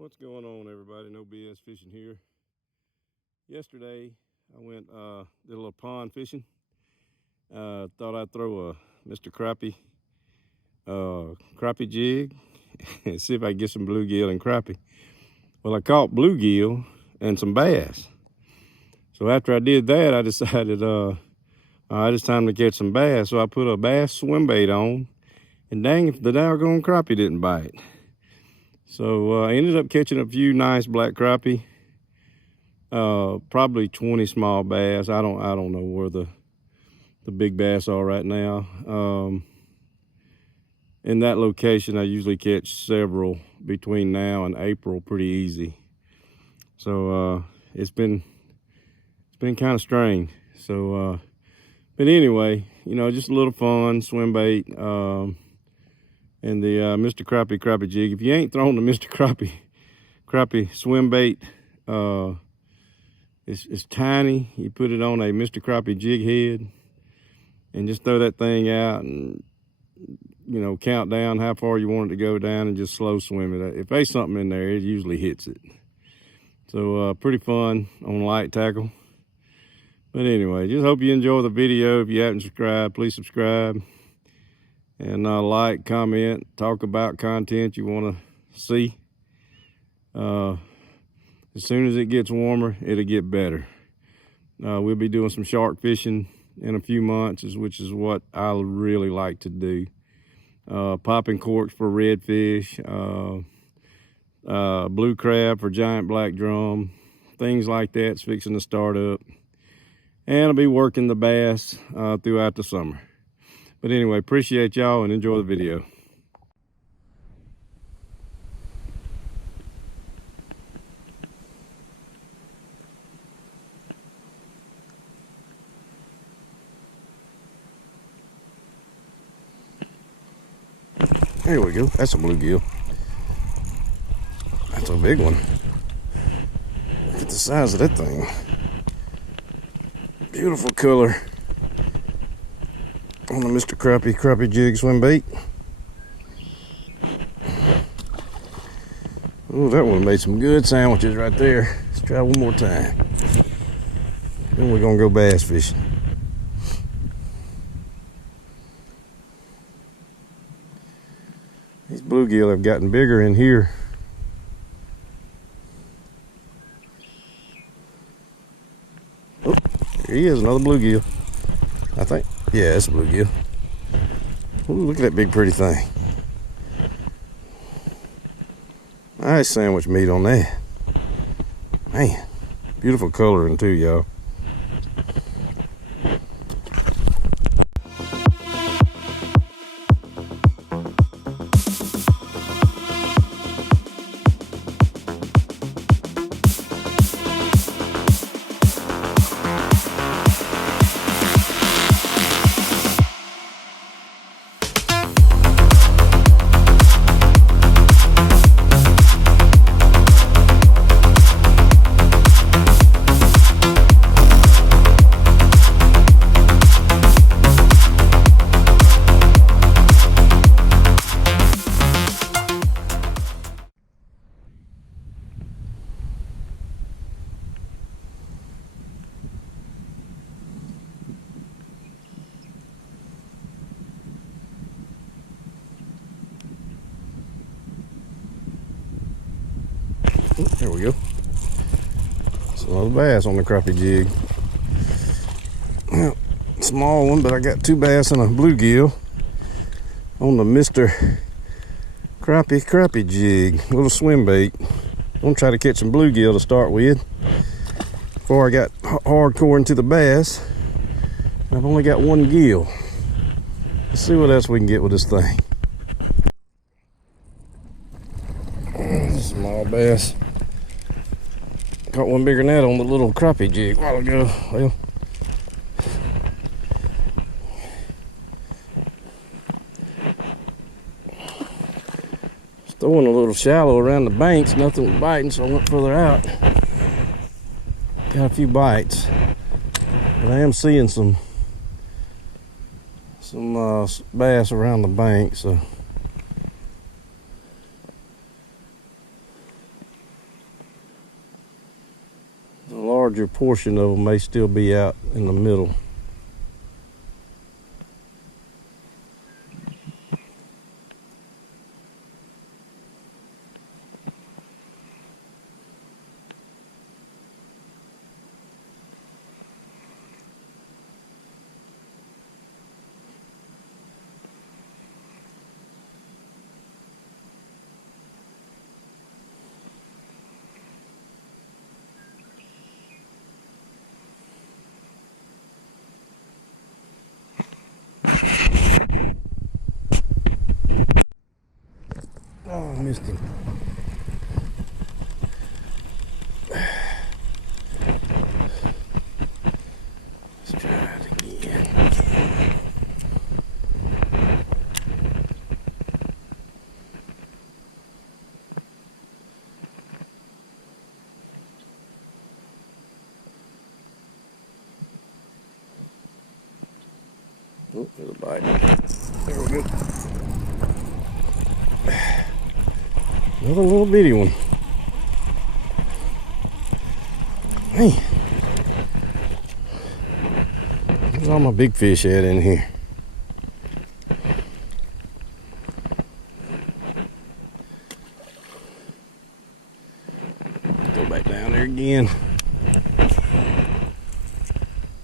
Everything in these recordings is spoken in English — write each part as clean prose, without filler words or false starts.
What's going on, everybody? No BS fishing here. Yesterday I went did a little pond fishing. Thought I'd throw a Mr. Crappie jig and see if I could get some bluegill and crappie. Well, I caught bluegill and some bass. So after I did that, I decided it's time to catch some bass. So I put a bass swim bait on, and dang if the doggone crappie didn't bite. So I ended up catching a few nice black crappie, probably 20 small bass. I don't know where the big bass are right now. In that location, I usually catch several between now and April pretty easy. So it's been kind of strange. So but anyway, you know, just a little fun swim bait. And the Mr. Crappie jig. If you ain't thrown the Mr. Crappie swim bait, it's tiny. You put it on a Mr. Crappie jig head and just throw that thing out and, you know, count down how far you want it to go down and just slow swim it. If there's something in there, it usually hits it. So pretty fun on light tackle. But anyway, just hope you enjoy the video. If you haven't subscribed, please subscribe. And like, comment, talk about content you want to see. As soon as it gets warmer, it'll get better. We'll be doing some shark fishing in a few months, which is what I really like to do. Popping corks for redfish, blue crab for giant black drum, things like that's fixing to start up. And I'll be working the bass throughout the summer. But anyway, appreciate y'all and enjoy the video. There we go. That's a bluegill. That's a big one. Look at the size of that thing. Beautiful color. On the Mr. Crappie jig swim bait. Oh, that one made some good sandwiches right there. Let's try one more time. Then we're gonna go bass fishing. These bluegill have gotten bigger in here. Oh, there he is, another bluegill, I think. Yeah, it's a bluegill. Ooh, look at that big pretty thing. Nice sandwich meat on that. Man, beautiful coloring too, y'all. There we go. It's another bass on the crappie jig. Well, small one, but I got two bass and a bluegill on the Mr. Crappie jig. Little swim bait. I'm gonna try to catch some bluegill to start with before I got hardcore into the bass. I've only got one gill. Let's see what else we can get with this thing. Small bass. Caught one bigger than that on the little crappie jig a while ago. Well, it's throwing a little shallow around the banks. Nothing was biting, so I went further out. Got a few bites, but I am seeing some bass around the bank. So larger portion of them may still be out in the middle. Oh, I missed him. Let's try it again. Oh, there's a bite. There we go. Another little bitty one. Man, where's all my big fish at in here? Go back down there again.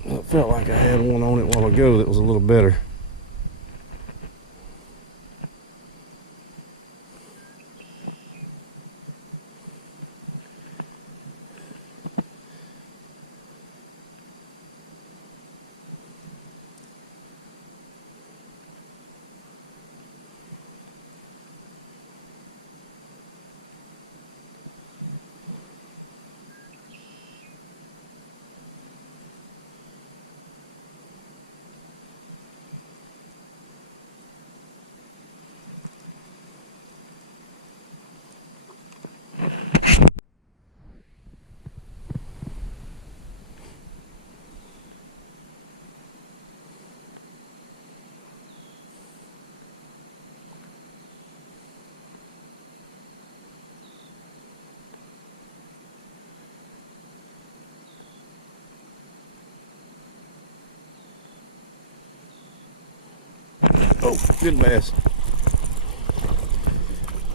Well, it felt like I had one on it a while ago that was a little better. Oh, good bass.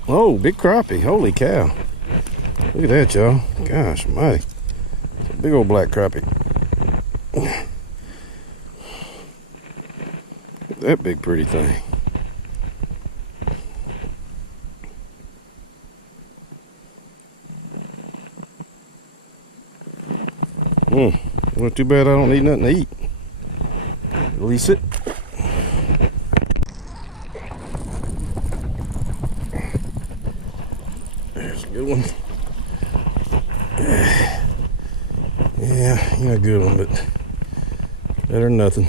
Oh, big crappie. Holy cow. Look at that, y'all. Gosh, mighty. It's a big old black crappie. That big pretty thing. Well, too bad I don't need nothing to eat. Release it. There's a good one. Yeah, not a good one, but better than nothing.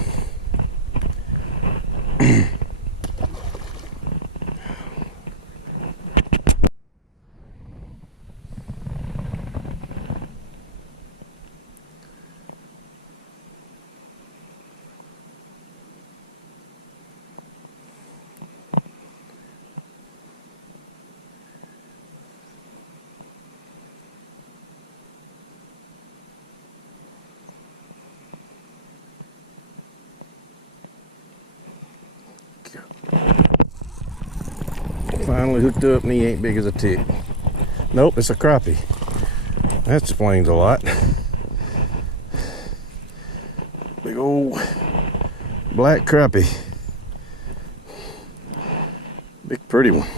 Finally hooked up and he ain't big as a tick. Nope, it's a crappie. That explains a lot. Big old black crappie. Big pretty one.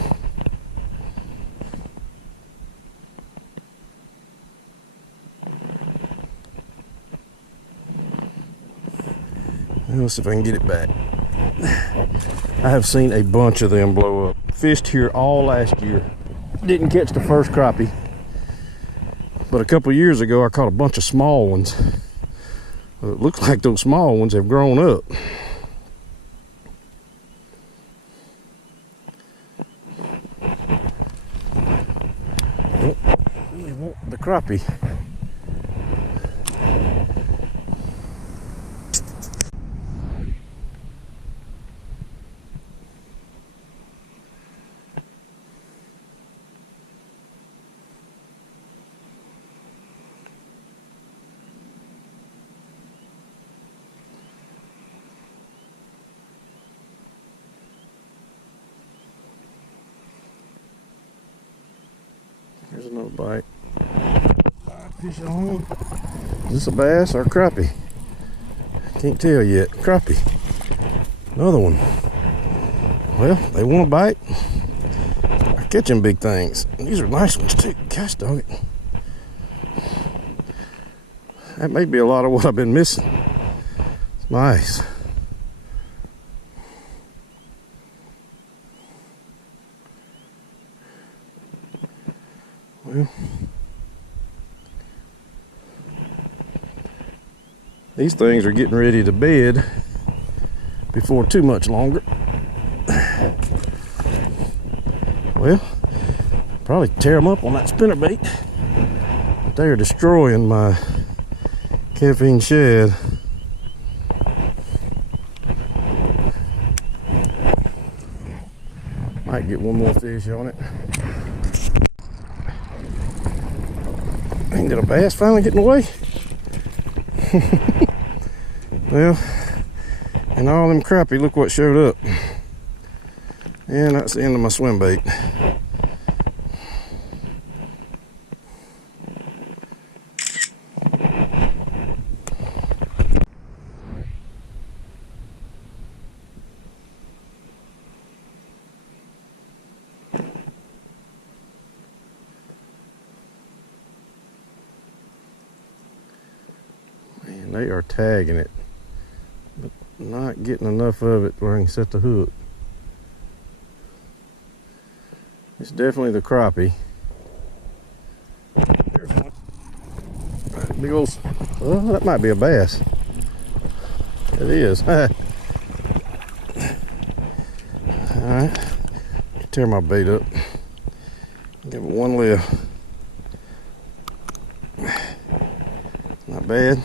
Let's see if I can get it back. I have seen a bunch of them blow up. Fished here all last year. Didn't catch the first crappie. But a couple years ago I caught a bunch of small ones. It looks like those small ones have grown up. Oh, we want the crappie. There's another bite. Fish on. Is this a bass or a crappie? Can't tell yet. Crappie. Another one. Well, they want a bite. I catch them big things. These are nice ones too. Gosh dog it. That may be a lot of what I've been missing. It's nice. Well, these things are getting ready to bed before too much longer. Well, probably tear them up on that spinnerbait. They are destroying my caffeine shad. Might get one more fish on it. Ain't that a bass finally getting away? Well, and all them crappie, look what showed up. And that's the end of my swim bait. Man, they are tagging it, but not getting enough of it where I can set the hook. It's definitely the crappie. There's one. Big old, oh, that might be a bass. It is. Alright. Tear my bait up. Give it one lift. Not bad.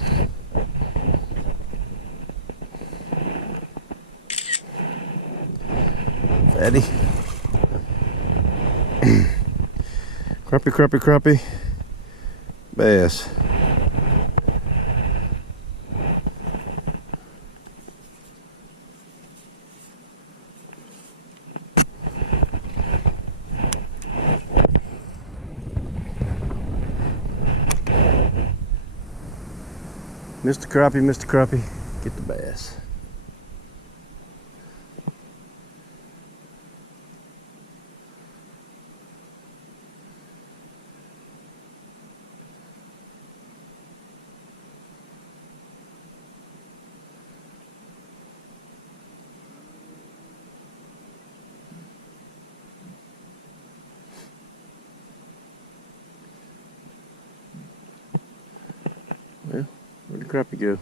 Fatty. Crappie, crappie, crappie. Bass. Mr. Crappie, get the bass. Well, where'd the crappie go?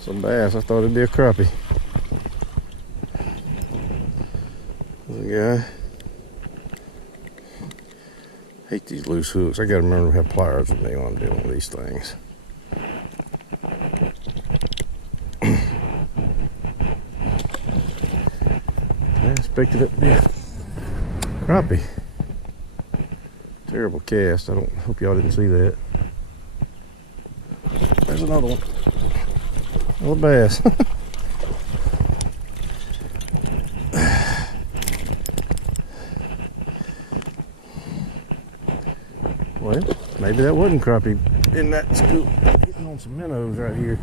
Some bass. I thought it'd be a crappie. There's a guy. Hate these loose hooks. I gotta remember to have pliers with me when I'm dealing with these things. I expected it to be a crappie. Terrible cast. I don't hope y'all didn't see that. There's another one. Another bass. Well, maybe that wasn't crappie in that scoop. Hitting on some minnows right here.